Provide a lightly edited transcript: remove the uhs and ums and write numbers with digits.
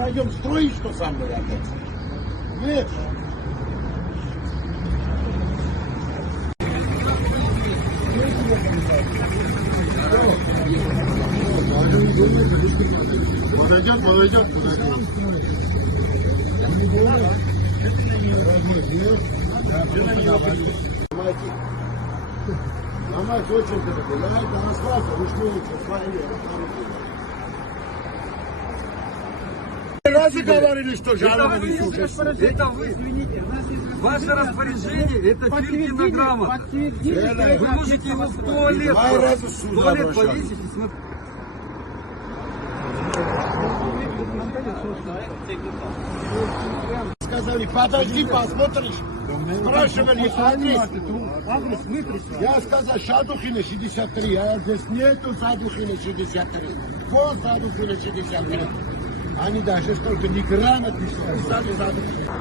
пойдем строить, что со мной опять? Нет. Подойдет, подойдет, подойдет. Ломать очень хорошо. Ломать на асфальте, ручную Разве говорили, что жалобы не слушают? Это вы, извините. Ваше распоряжение, это Фиркина грамота. Вы можете его в туалет, повесить и смотреть. Сказали, подожди, посмотришь. Спрашивали, адрес. Я сказал, Шадухина 63, а здесь нету Шадухина 63. Вот Шадухина 63. Они даже столько неграмотно писали Шадухина.